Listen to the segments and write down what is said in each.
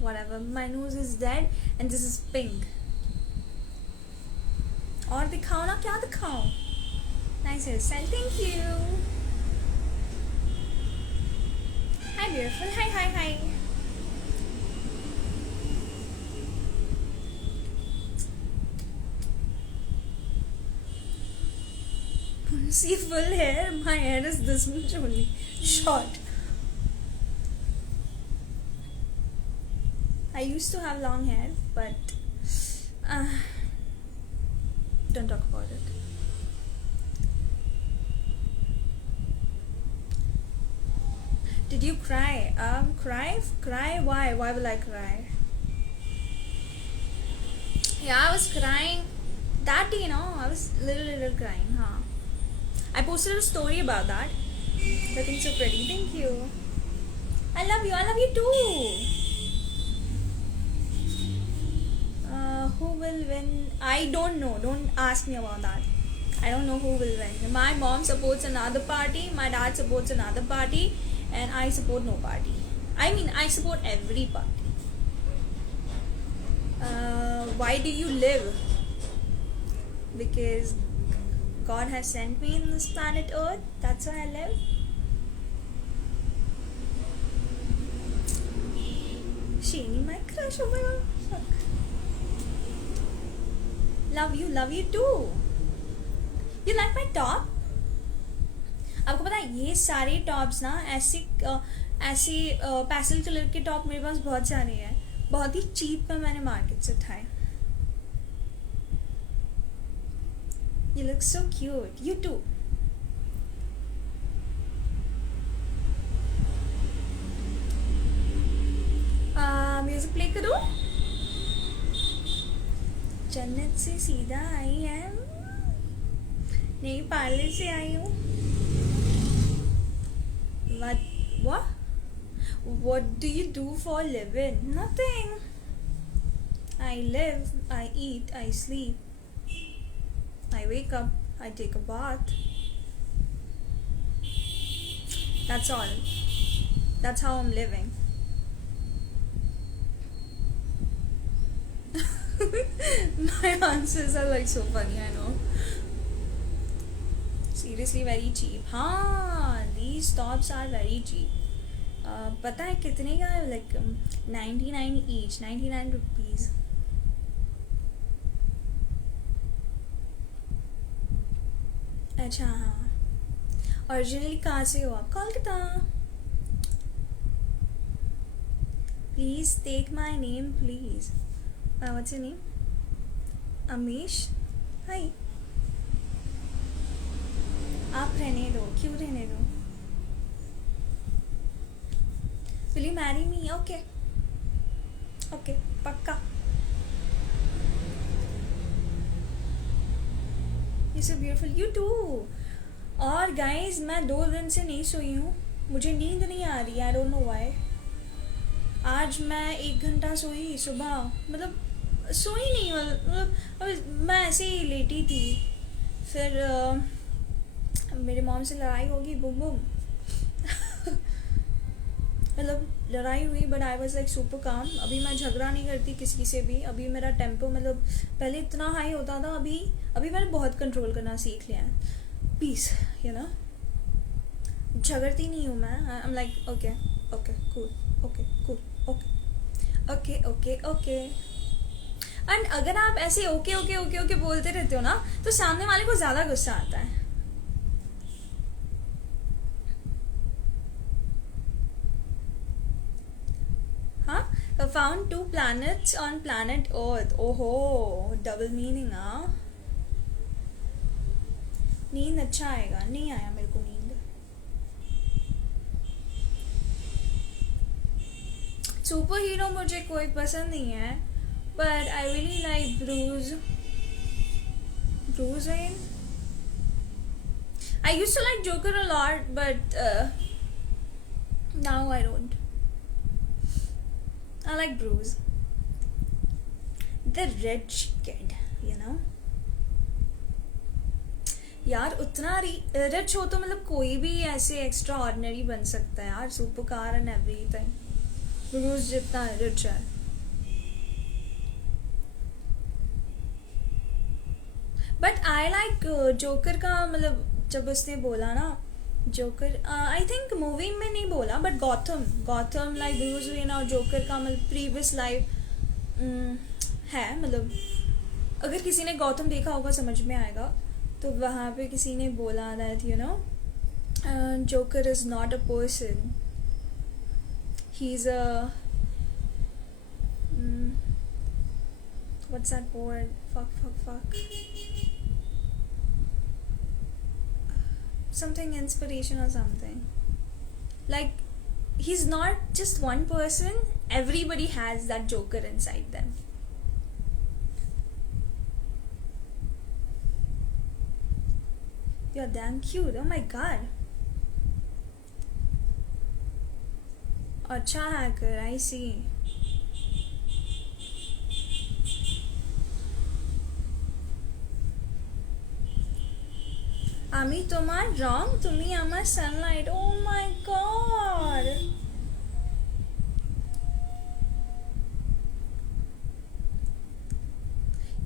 whatever. My nose is dead and this is pink. और दिखाओ ना, क्या दिखाओ? Nice hairstyle, thank you. Hi beautiful, hi. See, full hair. My hair is this much only, short. I used to have long hair, but don't talk about it. Did you cry? Cry? Why will I cry? Yeah, I was crying. That day, I was little crying, huh? I posted a story about that. Looking so pretty. Thank you. I love you too. Who will win? I don't know. Don't ask me about that. I don't know who will win. My mom supports another party, my dad supports another party, and I support no party. I mean, I support every party. Why do you live? Because God has sent me in this planet Earth. That's why I live. Shani, my crush. Oh my god. Fuck. Love you too. You like my top? आपको पता है ये सारे tops ना ऐसे पैस्टल colour के top मेरे पास बहुत सारे हैं. बहुत ही चीप में मैंने मार्केट से उठाए. You look so cute. You too. Music play करूं? जन्नत से सीधा आई है, नहीं पार्लर से आई हूँ. What do you do for a living? Nothing. I live, I eat, I sleep, I wake up, I take a bath. That's all. That's how I'm living. My answers are like so funny, I know. Seriously, very cheap. हाँ, these tops are very cheap. पता है कितने का है? Like 99 each, 99 rupees. अच्छा हाँ. Originally कहाँ से हो आप? Kolkata. Please take my name, please. What's your name? Amish. Hi. आप रहने दो. क्यों रहने दो? Will you marry me? Okay. Okay. पक्का. You're so beautiful. You too. और guys, मैं 2 दिन से नहीं सोई हूँ. मुझे नींद नहीं आ रही. I don't know why. आज मैं 1 घंटा सोई सुबह. मतलब सोई नहीं, मतलब मैं ऐसे ही लेटी थी. फिर मेरे मॉम से लड़ाई होगी. बुम मतलब लड़ाई हुई, but I was like super काम. अभी मैं झगड़ा नहीं करती किसी से भी. अभी मेरा टेम्पो मतलब पहले इतना हाई होता था, अभी मैंने बहुत कंट्रोल करना सीख लिया है. Piece, you know. झगड़ती नहीं हूँ मैं. I am like okay cool, okay cool, okay. And अगर आप ऐसे ओके बोलते रहते हो ना, तो सामने वाले को ज़्यादा गुस्सा आता है. Found 2 planets on planet Earth. ओहो, डबल मीनिंग. नींद अच्छा आएगा. नहीं आया मेरे को नींद. सुपर हीरो मुझे कोई पसंद नहीं है, but I really like Bruce Wayne. I used to like Joker a lot, but now I don't. I like Bruce. The rich kid, you know. यार उतना रिच हो तो मतलब कोई भी ऐसे एक्स्ट्रा ऑर्डिनरी बन सकता है यार. Super car and everything. Bruce जितना रिच है. बट आई लाइक जोकर का, मतलब जब उसने बोला ना जोकर, आई थिंक मूवी में नहीं बोला but Gotham Gotham like Bruce Wayne और जोकर का मतलब प्रीवियस लाइफ है. मतलब अगर किसी ने गौतम देखा होगा समझ में आएगा. तो वहाँ पे किसी ने बोला that you know joker is not a person, he is a what's that word, fuck something inspiration or something, like he's not just one person, everybody has that joker inside them. You're damn cute, oh my god. Acha hacker, I see. আমি তোমার রং, তুমি আমার Sunlight. ও মাই গॉड.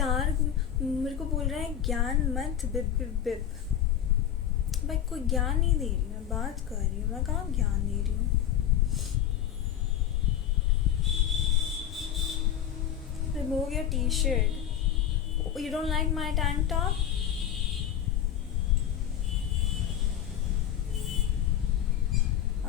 यार मेरे को बोल रहा है ज्ञान मत बिप बिप बिप. भाई कोई ज्ञान नहीं दे रही, मैं बात कर रही हूँ, मैं कहाँ ज्ञान दे रही हूँ. Remove your t-shirt. You don't like my tank top?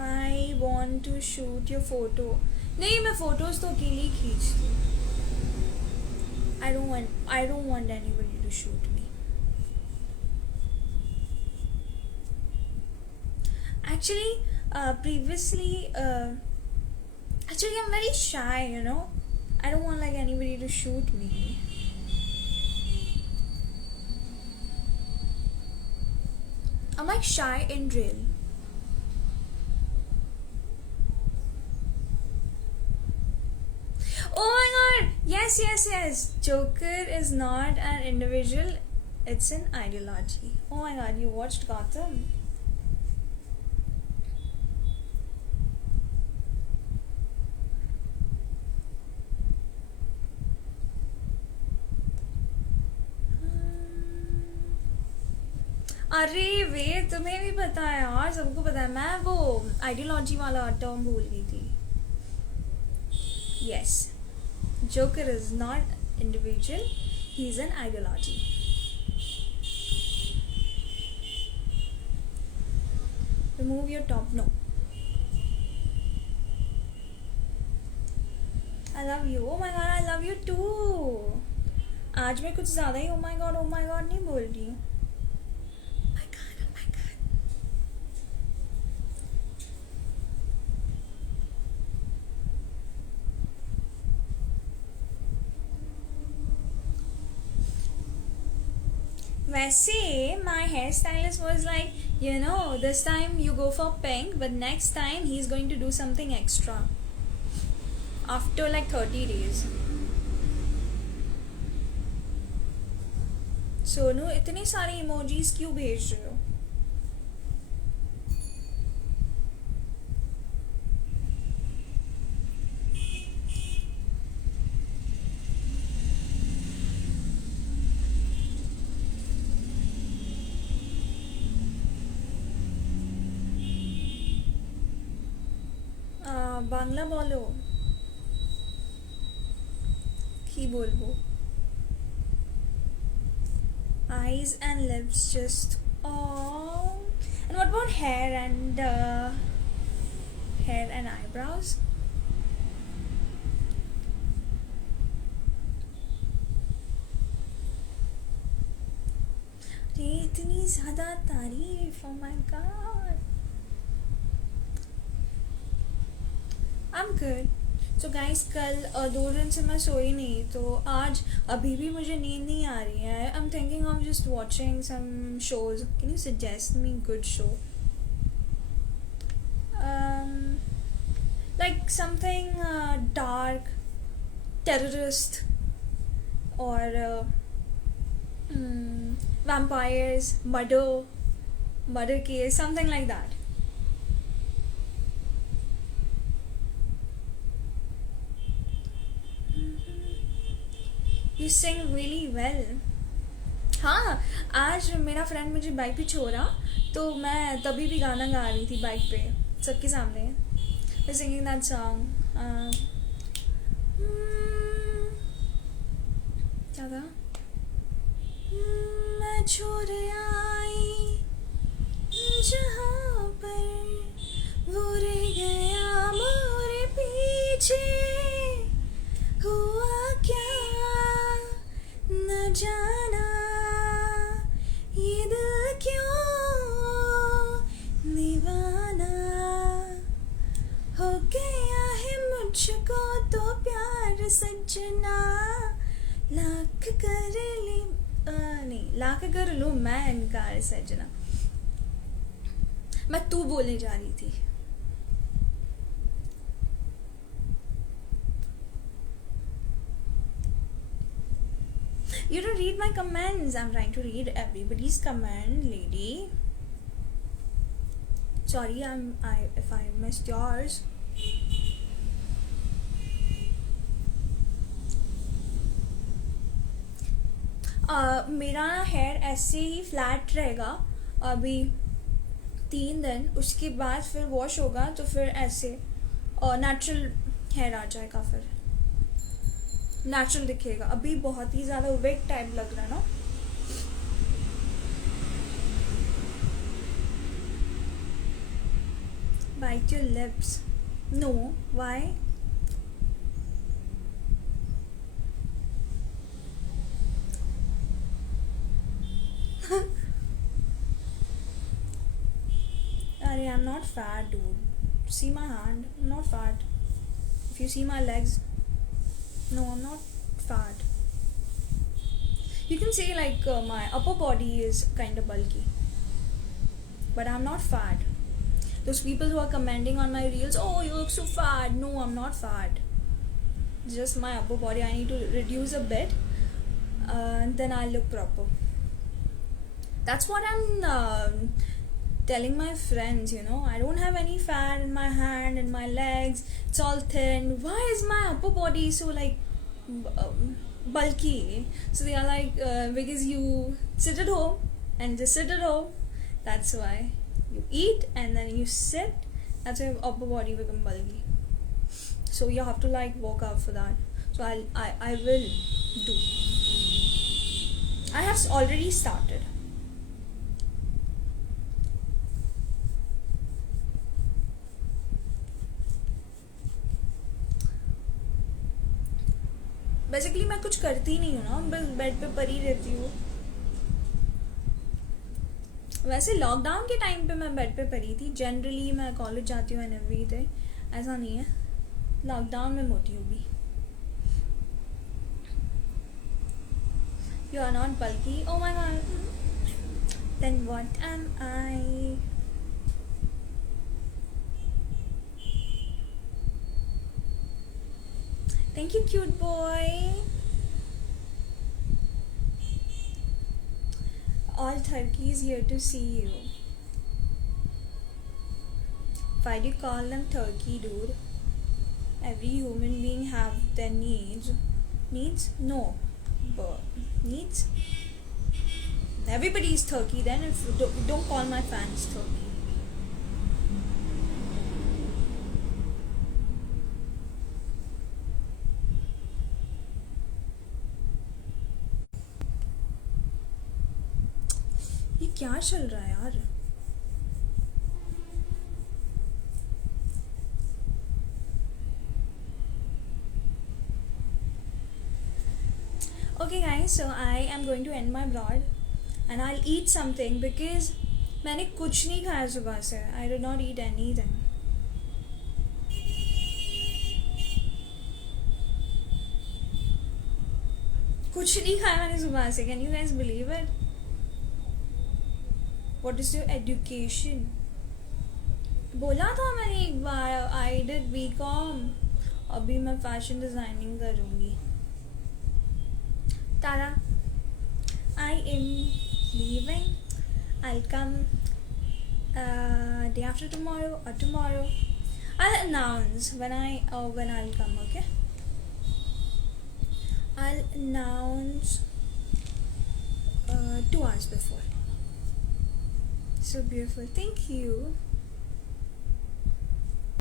I want to shoot your photo. नहीं, मैं photos तो अकेली ही खींचती हूँ. I don't want anybody to shoot me. Actually, previously, actually I'm very shy, you know. I don't want like anybody to shoot me. I'm like shy in real. Oh my god! Yes. Joker is not an individual, it's an ideology. Oh my god, you watched Gotham? अरे वे तुम्हें भी पता है यार, सबको पता है. मैं वो आइडियोलॉजी वाला टर्म भूल गई थी. Yes, Joker is not individual, he's an ideology. Remove your top. No, I love you. Oh my god, I love you too. आज मैं कुछ ज़्यादा ही oh my god नहीं बोल रही हूँ. वैसे my hairstylist was like, you know, this time you go for pink, but next time he's going to do something extra after like 30 days. Sonu इतने सारे इमोजीज क्यों भेज रहे हो? বাংলা বলো, কি বলবো? Eyes and lips just oh. And what about hair and eyebrows? इतनी ज़्यादा तारीफ. Oh my god. I'm good. So guys, कल 2 दिन से मैं सोई नहीं, तो आज अभी भी मुझे नींद नहीं आ रही है. I'm thinking of just watching some shows. Can you suggest me good show? Like something dark, terrorist, or vampires, murder case, something like that. You sing really well. हाँ, आज मेरा फ्रेंड मुझे बाइक पे छोड़ा, तो मैं तभी भी गाना गा रही थी बाइक पे सबके सामने. मैं सिंगिंग दैट सॉन्ग. क्या था? मैं छोड़ आई जहाँ पर वो रह गया मोरे पीछे. हुआ क्या न जाना, ये दिल क्यों दीवाना हो गया है मुझको तो प्यार सजना. लाख कर ले नहीं, लाख कर लो मैं इनकार सजना. मैं तू बोलने जा रही थी. You don't read my comments. I'm trying to read everybody's comment, lady. Sorry, if I missed yours. मेरा हेयर ऐसे ही फ्लैट रहेगा अभी 3 दिन. उसके बाद फिर वॉश होगा तो फिर ऐसे नेचुरल हेयर आ जाएगा. फिर नेचुरल दिखेगा. अभी बहुत ही ज़्यादा वेट टाइप लग रहा है ना. Bite your lips. No, why? Arey, I'm not fat, dude. See my hand? I'm not fat. If you see my legs, no, I'm not fat. You can say like my upper body is kind of bulky, but I'm not fat. Those people who are commenting on my reels, oh, you look so fat. No, I'm not fat. Just my upper body. I need to reduce a bit, and then I'll look proper. That's what I'm telling my friends. I don't have any fat in my hand and my legs. It's all thin. Why is my upper body so like bulky? So they are like, because you sit at home and just sit at home. That's why. You eat and then you sit. That's why your upper body become bulky. So you have to like work out for that. So I will do. I have already started. Basically मैं कुछ करती नहीं हूँ ना, बस bed पे पड़ी रहती हूँ. वैसे लॉकडाउन के टाइम पे मैं बेड पे पड़ी थी. जनरली मैं कॉलेज जाती हूँ एंड एवरीथिंग. ऐसा नहीं है, लॉकडाउन में मोटी होगी. यू आर नॉट बल्कि. Oh my god, then what am I? Thank you, cute boy. All turkeys here to see you. Why do you call them turkey, dude? Every human being have their needs. Needs? No. But needs? Everybody is turkey then. If don't call my fans turkey. ये क्या चल रहा है यार? Okay guys, so I am going to end my vlog and I'll eat something because मैंने कुछ नहीं खाया सुबह से. I did not eat anything. कुछ नहीं खाया मैंने सुबह से. Can you guys believe it? What is your education? बोला था मैंने एक बार. I did BCom. अभी मैं फैशन डिज़ाइनिंग करूँगी. Tara, I am leaving. I'll come day after tomorrow or tomorrow. I'll announce when I'll come. Okay. I'll nouns 2 hours before. So beautiful. Thank you.